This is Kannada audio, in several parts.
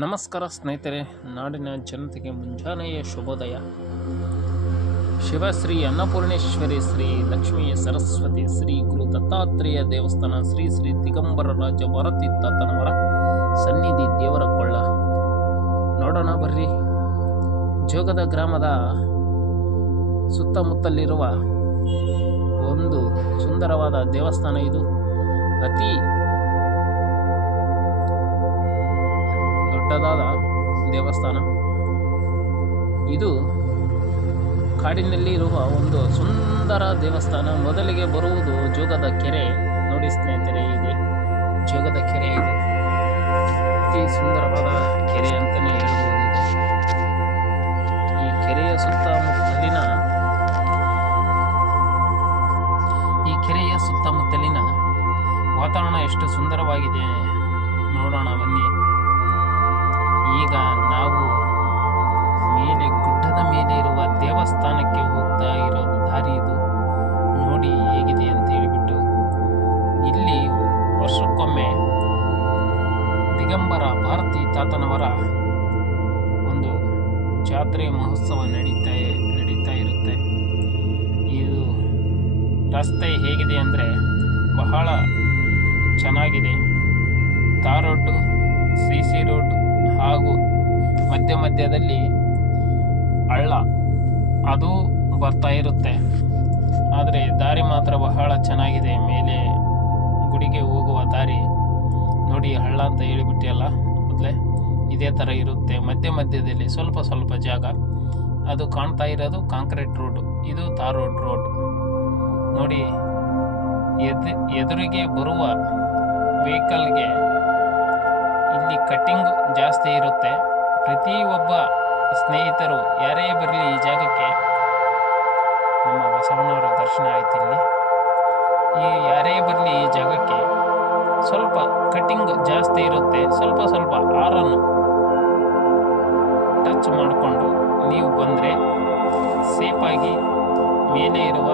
ನಮಸ್ಕಾರ ಸ್ನೇಹಿತರೆ, ನಾಡಿನ ಜನತೆಗೆ ಮುಂಜಾನೆಯ ಶುಭೋದಯ. ಶಿವಶ್ರೀ ಅನ್ನಪೂರ್ಣೇಶ್ವರಿ ಶ್ರೀ ಲಕ್ಷ್ಮೀ ಸರಸ್ವತಿ ಶ್ರೀ ಗುರು ದತ್ತಾತ್ರೇಯ ದೇವಸ್ಥಾನ ಶ್ರೀ ಶ್ರೀ ದಿಗಂಬರ ರಾಜ ಭಾರತಿ ಸನ್ನಿಧಿ ದೇವರ ಕೊಳ್ಳ ನೋಡೋಣ, ಬರ್ರಿ. ಜೋಗದ ಗ್ರಾಮದ ಸುತ್ತಮುತ್ತಲಿರುವ ಒಂದು ಸುಂದರವಾದ ದೇವಸ್ಥಾನ ಇದು. ಅತಿ ದೊಡ್ಡದಾದ ದೇವಸ್ಥಾನ. ಇದು ಕಾಡಿನಲ್ಲಿ ಇರುವ ಒಂದು ಸುಂದರ ದೇವಸ್ಥಾನ. ಮೊದಲಿಗೆ ಬರುವುದು ಜೋಗದ ಕೆರೆ. ನೋಡಿ ಸ್ನೇಹಿತರೆ, ಇದೆ ಜೋಗದ ಕೆರೆ ಇದೆ. ಅತಿ ಸುಂದರವಾದ ಕೆರೆ ಅಂತಲೇ ಹೇಳ್ಬೋದು. ಈ ಕೆರೆಯ ಸುತ್ತಮುತ್ತಲಿನ ಈ ಕೆರೆಯ ಸುತ್ತಮುತ್ತಲಿನ ವಾತಾವರಣ ಎಷ್ಟು ಸುಂದರವಾಗಿದೆ. ಈಗ ನಾವು ಮೇಲೆ ಗುಡ್ಡದ ಮೇಲೆ ಇರುವ ದೇವಸ್ಥಾನಕ್ಕೆ ಹೋಗ್ತಾ ಇರೋ ದಾರಿ ಇದು. ನೋಡಿ ಹೇಗಿದೆ ಅಂತ ಹೇಳಿಬಿಟ್ಟು ಇಲ್ಲಿ ವರ್ಷಕ್ಕೊಮ್ಮೆ ದಿಗಂಬರ ಭಾರತಿ ತಾತನವರ ಒಂದು ಜಾತ್ರೆ ಮಹೋತ್ಸವ ನಡೀತಾ ನಡೀತಾ ಇರುತ್ತೆ. ಇದು ರಸ್ತೆ ಹೇಗಿದೆ ಅಂದರೆ ಬಹಳ ಚೆನ್ನಾಗಿದೆ. Tar road C C road ಹಾಗೂ ಮಧ್ಯ ಮಧ್ಯದಲ್ಲಿ ಹಳ್ಳ. ಅದು ಬರ್ತಾ ಇರುತ್ತೆ. ಆದರೆ ದಾರಿ ಮಾತ್ರ ಬಹಳ ಚೆನ್ನಾಗಿದೆ. ಮೇಲೆ ಗುಡಿಗೆ ಹೋಗುವ ದಾರಿ ನೋಡಿ ಹಳ್ಳ ಅಂತ ಹೇಳಿಬಿಟ್ಟಿಯಲ್ಲ ಮೊದಲೇ. ಇದೇ ಥರ ಇರುತ್ತೆ. ಮಧ್ಯ ಮಧ್ಯದಲ್ಲಿ ಸ್ವಲ್ಪ ಸ್ವಲ್ಪ ಜಾಗ. ಅದು ಕಾಣ್ತಾ ಇರೋದು ಕಾಂಕ್ರೀಟ್ ರೋಡ್. ಇದು ತಾರ್ ರೋಡ್ ರೋಡ್. ನೋಡಿ ಎದು, ಎದುರಿಗೆ ಬರುವ ವೆಹಿಕಲ್ಗೆ ಇಲ್ಲಿ ಕಟ್ಟಿಂಗ್ ಜಾಸ್ತಿ ಇರುತ್ತೆ. ಪ್ರತಿಯೊಬ್ಬ ಸ್ನೇಹಿತರು ಯಾರೇ ಬರಲಿ ಈ ಜಾಗಕ್ಕೆ, ನಮ್ಮ ಬಸವಣ್ಣವರ ದರ್ಶನ ಆಯ್ತು ಇಲ್ಲಿ. ಈ ಯಾರೇ ಬರಲಿ ಈ ಜಾಗಕ್ಕೆ ಸ್ವಲ್ಪ ಕಟ್ಟಿಂಗ್ ಜಾಸ್ತಿ ಇರುತ್ತೆ. ಸ್ವಲ್ಪ ಸ್ವಲ್ಪ ಆರನ್ನು ಟಚ್ ಮಾಡಿಕೊಂಡು ನೀವು ಬಂದರೆ ಸೇಫಾಗಿ ಮೇಲೆ ಇರುವ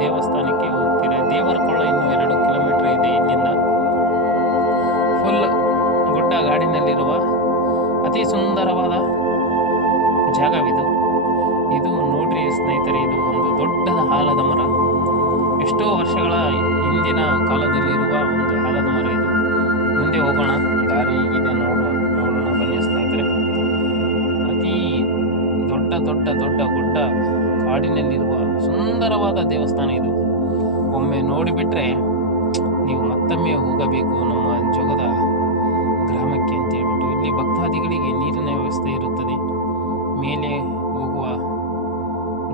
ದೇವಸ್ಥಾನಕ್ಕೆ ಹೋಗ್ತೀರಾ. ದೇವರ ಕೊಳ ಇನ್ನೂ ಎರಡು ಕಿಲೋಮೀಟರ್ ಇದೆ ಇಲ್ಲಿಂದ. ಫುಲ್ ಗುಡ್ಡ ಗಾಡಿನಲ್ಲಿರುವ ಅತಿ ಸುಂದರವಾದ ಜಾಗವಿದು. ಇದು ನೋಡ್ರಿ ಸ್ನೇಹಿತರೆ, ಇದು ಒಂದು ದೊಡ್ಡ ಆಲದ ಮರ. ಎಷ್ಟೋ ವರ್ಷಗಳ ಹಿಂದಿನ ಕಾಲದಲ್ಲಿರುವ ಒಂದು ಆಲದ ಮರ ಇದು. ಮುಂದೆ ಹೋಗೋಣ, ದಾರಿ ಇದೆ ನೋಡುವ ನೋಡೋಣ ಬನ್ನಿ ಸ್ನೇಹಿತರೆ. ಅತಿ ದೊಡ್ಡ ದೊಡ್ಡ ದೊಡ್ಡ, ಗುಡ್ಡ ಕಾಡಿನಲ್ಲಿರುವ ಸುಂದರವಾದ ದೇವಸ್ಥಾನ ಇದು. ಒಮ್ಮೆ ನೋಡಿಬಿಟ್ರೆ ನೀವು ಮತ್ತೊಮ್ಮೆ ಹೋಗಬೇಕು ನಮ್ಮ ಜೋಗದ ಗ್ರಾಮಕ್ಕೆ ಅಂತ ಹೇಳ್ಬಿಟ್ಟು ಇಲ್ಲಿ ಭಕ್ತಾದಿಗಳಿಗೆ ನೀರಿನ ವ್ಯವಸ್ಥೆ ಇರುತ್ತದೆ. ಮೇಲೆ ಹೋಗುವ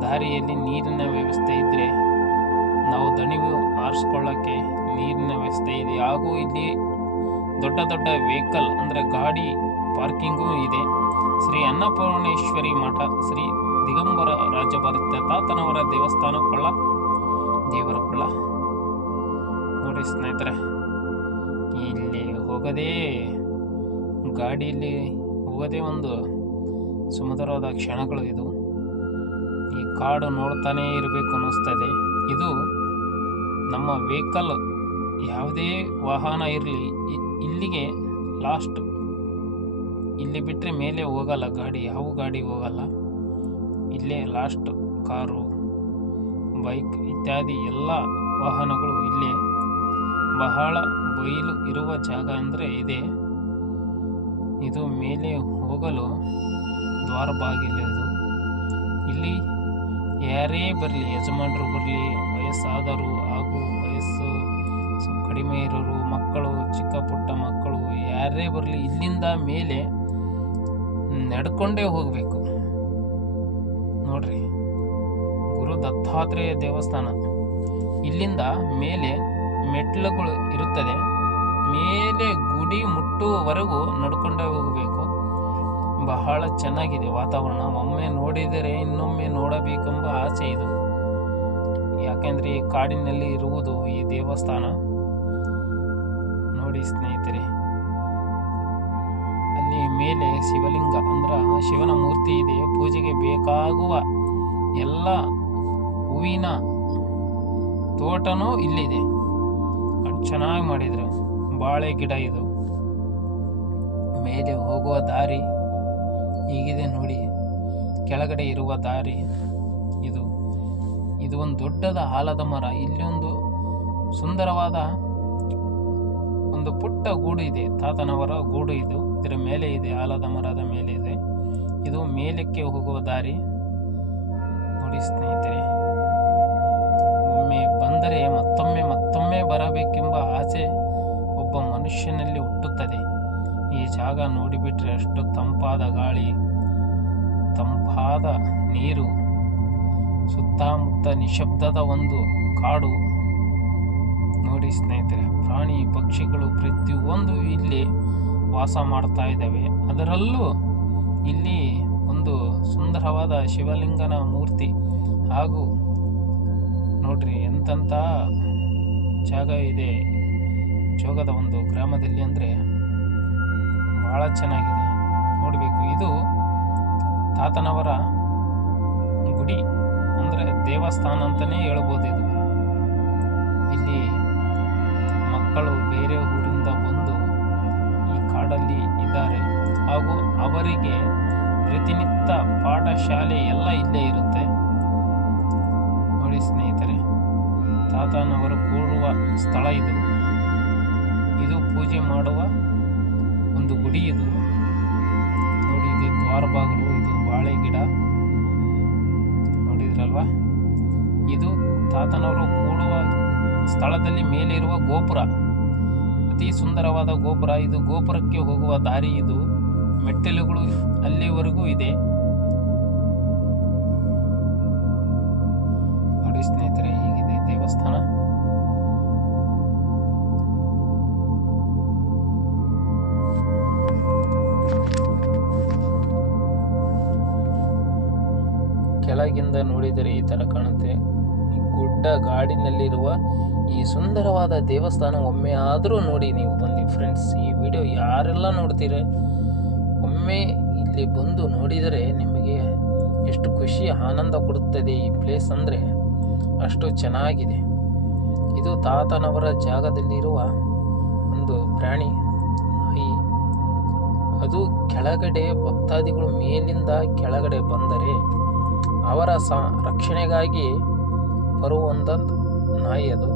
ದಾರಿಯಲ್ಲಿ ನೀರಿನ ವ್ಯವಸ್ಥೆ ಇದ್ದರೆ ನಾವು ದಣಿವು ಆರಿಸ್ಕೊಳ್ಳೋಕ್ಕೆ ನೀರಿನ ವ್ಯವಸ್ಥೆ ಇದೆ. ಹಾಗೂ ಇಲ್ಲಿ ದೊಡ್ಡ ದೊಡ್ಡ ವೆಹಿಕಲ್ ಅಂದರೆ ಗಾಡಿ ಪಾರ್ಕಿಂಗೂ ಇದೆ. ಶ್ರೀ ಅನ್ನಪೂರ್ಣೇಶ್ವರಿ ಮಠ, ಶ್ರೀ ದಿಗಂಬರ ರಾಜಭಾರತ ತಾತನವರ ದೇವಸ್ಥಾನ ಕೊಳ್ಳ, ದೇವರ ಕೊಳ್ಳ. ನೋಡಿ ಸ್ನೇಹಿತರೆ, ಇಲ್ಲಿ ಹೋಗದೇ ಗಾಡಿಯಲ್ಲಿ ಹೋಗೋದೇ ಒಂದು ಸುಮಧುರವಾದ ಕ್ಷಣಗಳು ಇದು. ಈ ಕಾಡು ನೋಡ್ತಾನೇ ಇರಬೇಕು ಅನ್ನಿಸ್ತದೆ. ಇದು ನಮ್ಮ ವೆಹಿಕಲ್ ಯಾವುದೇ ವಾಹನ ಇರಲಿ ಇಲ್ಲಿಗೆ ಲಾಸ್ಟ್, ಇಲ್ಲಿ ಬಿಟ್ಟರೆ ಮೇಲೆ ಹೋಗಲ್ಲ ಗಾಡಿ, ಯಾವ ಗಾಡಿ ಹೋಗಲ್ಲ. ಇಲ್ಲೇ ಲಾಸ್ಟ್ ಕಾರು, ಬೈಕ್ ಇತ್ಯಾದಿ ಎಲ್ಲ ವಾಹನಗಳು ಇಲ್ಲೇ. ಬಹಳ ಬಯಲು ಇರುವ ಜಾಗ ಅಂದರೆ ಇದೆ. ಇದು ಮೇಲೆ ಹೋಗಲು ದ್ವಾರ ಬಾಗಿಲು ಇದು ಇಲ್ಲಿ ಯಾರೇ ಬರಲಿ, ಯಜಮಾನರು ಬರಲಿ ವಯಸ್ಸಾದರು ಹಾಗೂ ವಯಸ್ಸು ಸ್ವಲ್ಪ ಕಡಿಮೆ ಇರೋರು ಮಕ್ಕಳು, ಚಿಕ್ಕ ಪುಟ್ಟ ಮಕ್ಕಳು, ಯಾರೇ ಬರಲಿ ಇಲ್ಲಿಂದ ಮೇಲೆ ನಡ್ಕೊಂಡೇ ಹೋಗಬೇಕು. ನೋಡ್ರಿ, ಗುರು ದತ್ತಾತ್ರೇಯ ದೇವಸ್ಥಾನ. ಇಲ್ಲಿಂದ ಮೇಲೆ ಮೆಟ್ಲುಗಳು ಇರುತ್ತದೆ. ಮೇಲೆ ಗುಡಿ ಮುಟ್ಟುವವರೆಗೂ ನಡ್ಕೊಂಡೇ ಹೋಗಬೇಕು. ಬಹಳ ಚೆನ್ನಾಗಿದೆ ವಾತಾವರಣ. ಒಮ್ಮೆ ನೋಡಿದರೆ ಇನ್ನೊಮ್ಮೆ ನೋಡಬೇಕೆಂಬ ಆಸೆ ಇದು. ಯಾಕೆಂದರೆ ಈ ಕಾಡಿನಲ್ಲಿ ಇರುವುದು ಈ ದೇವಸ್ಥಾನ. ನೋಡಿ ಸ್ನೇಹಿತರೆ, ಅಲ್ಲಿ ಮೇಲೆ ಶಿವಲಿಂಗ ಅಂದ್ರೆ ಶಿವನ ಮೂರ್ತಿ ಇದೆ. ಪೂಜೆಗೆ ಬೇಕಾಗುವ ಎಲ್ಲ ಹೂವಿನ ತೋಟನೂ ಇಲ್ಲಿದೆ. ಚೆನ್ನಾಗಿ ಮಾಡಿದ್ರು. ಬಾಳೆ ಗಿಡ ಇದು. ಮೇಲೆ ಹೋಗುವ ದಾರಿ ಹೀಗಿದೆ ನೋಡಿ. ಕೆಳಗಡೆ ಇರುವ ದಾರಿ ಇದು. ಇದು ಒಂದು ದೊಡ್ಡದ ಆಲದ ಮರ. ಇಲ್ಲಿ ಒಂದು ಸುಂದರವಾದ ಒಂದು ಪುಟ್ಟ ಗೂಡು ಇದೆ. ತಾತನವರ ಗೂಡು ಇದು. ಇದರ ಮೇಲೆ ಇದೆ, ಆಲದ ಮರದ ಮೇಲೆ ಇದೆ. ಇದು ಮೇಲಕ್ಕೆ ಹೋಗುವ ದಾರಿ. ನೋಡಿ ಸ್ನೇಹಿತರೆ, ಒಮ್ಮೆ ಬಂದರೆ ಮತ್ತೊಮ್ಮೆ ಮತ್ತೊಮ್ಮೆ ಬರಬೇಕೆಂಬ ಆಸೆ ಮನುಷ್ಯನಲ್ಲಿ ಹುಟ್ಟುತ್ತದೆ. ಈ ಜಾಗ ನೋಡಿಬಿಟ್ರೆ ಅಷ್ಟು ತಂಪಾದ ಗಾಳಿ, ತಂಪಾದ ನೀರು, ಸುತ್ತಮುತ್ತ ನಿಶಬ್ದದ ಒಂದು ಕಾಡು. ನೋಡಿ ಸ್ನೇಹಿತರೆ, ಪ್ರಾಣಿ ಪಕ್ಷಿಗಳು ಪ್ರತಿಯೊಂದು ಇಲ್ಲಿ ವಾಸ ಮಾಡ್ತಾ ಇದ್ದಾವೆ. ಅದರಲ್ಲೂ ಇಲ್ಲಿ ಒಂದು ಸುಂದರವಾದ ಶಿವಲಿಂಗನ ಮೂರ್ತಿ. ಹಾಗೂ ನೋಡ್ರಿ ಎಂತ ಜಾಗ ಇದೆ. ಜೋಗದ ಒಂದು ಗ್ರಾಮದಲ್ಲಿ ಅಂದರೆ ಭಾಳ ಚೆನ್ನಾಗಿದೆ. ನೋಡಬೇಕು, ಇದು ತಾತನವರ ಗುಡಿ ಅಂದರೆ ದೇವಸ್ಥಾನ ಅಂತಲೇ ಹೇಳ್ಬೋದು ಇದು. ಇಲ್ಲಿ ಮಕ್ಕಳು ಬೇರೆ ಊರಿಂದ ಬಂದು ಈ ಕಾಡಲ್ಲಿ ಇದ್ದಾರೆ. ಹಾಗೂ ಅವರಿಗೆ ಪ್ರತಿನಿತ್ಯ ಪಾಠಶಾಲೆ ಎಲ್ಲ ಇಲ್ಲೇ ಇರುತ್ತೆ. ನೋಡಿ ಸ್ನೇಹಿತರೆ, ತಾತನವರು ಕೂಡುವ ಸ್ಥಳ ಇದು. ಇದು ಪೂಜೆ ಮಾಡುವ ಒಂದು ಗುಡಿ ಇದು. ನೋಡಿ, ಇದು ದ್ವಾರ ಬಾಗಿಲು, ಇದು ಬಾಳೆ ಗಿಡ. ನೋಡಿದ್ರಲ್ವಾ ಇದು ತಾತನವರು ಕೂಡುವ ಸ್ಥಳದಲ್ಲಿ ಮೇಲಿರುವ ಗೋಪುರ. ಅತಿ ಸುಂದರವಾದ ಗೋಪುರ. ಇದು ಗೋಪುರಕ್ಕೆ ಹೋಗುವ ದಾರಿ ಇದು. ಮೆಟ್ಟಿಲುಗಳು ಅಲ್ಲಿವರೆಗೂ ಇದೆ. ಕೆಳಗಿಂದ ನೋಡಿದರೆ ಈ ತರ ಕಾಣುತ್ತೆ. ಗುಡ್ಡ ಗಾಡಿನಲ್ಲಿರುವ ಈ ಸುಂದರವಾದ ದೇವಸ್ಥಾನ, ಒಮ್ಮೆ ಆದರೂ ನೋಡಿ ನೀವು ಬಂದು ಫ್ರೆಂಡ್ಸ್ ಈ ವಿಡಿಯೋ ಯಾರೆಲ್ಲ ನೋಡ್ತೀರ, ಒಮ್ಮೆ ಇಲ್ಲಿ ಬಂದು ನೋಡಿದರೆ ನಿಮಗೆ ಎಷ್ಟು ಖುಷಿ, ಆನಂದ ಕೊಡುತ್ತದೆ ಈ ಪ್ಲೇಸ್ ಅಂದರೆ. ಅಷ್ಟು ಚೆನ್ನಾಗಿದೆ. ಇದು ತಾತನವರ ಜಾಗದಲ್ಲಿರುವ ಒಂದು ಪ್ರಾಣಿ. ನಾಯಿ ಅದು ಕೆಳಗಡೆ ಭಕ್ತಾದಿಗಳು ಮೇಲಿಂದ ಕೆಳಗಡೆ ಬಂದರೆ ಅವರ ಸ, ರಕ್ಷಣೆಗಾಗಿ ನಾಯಿ ಅದು.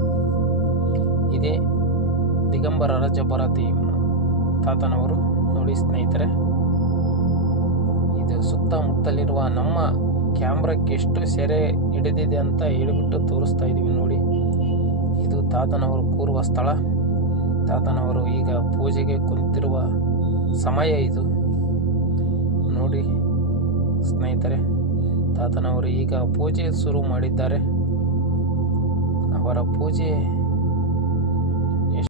ಇದೇ ದಿಗಂಬರ ರಜಭರತಿ ತಾತನವರು. ನೋಡಿ ಸ್ನೇಹಿತರೆ, ಇದು ಸುತ್ತಮುತ್ತಲಿರುವ ನಮ್ಮ ಕ್ಯಾಮ್ರಕ್ಕೆ ಎಷ್ಟು ಸೆರೆ ಹಿಡಿದಿದೆ ಅಂತ ಹೇಳಿಬಿಟ್ಟು ತೋರಿಸ್ತಾ ಇದ್ದೀವಿ ನೋಡಿ. ಇದು ತಾತನವರು ಕೂರುವ ಸ್ಥಳ. ತಾತನವರು ಈಗ ಪೂಜೆಗೆ ಕುಂತಿರುವ ಸಮಯ ಇದು. ನೋಡಿ ಸ್ನೇಹಿತರೆ ತಾತನವರು ಈಗ ಪೂಜೆ ಶುರು ಮಾಡಿದ್ದಾರೆ. ಅವರ ಪೂಜೆ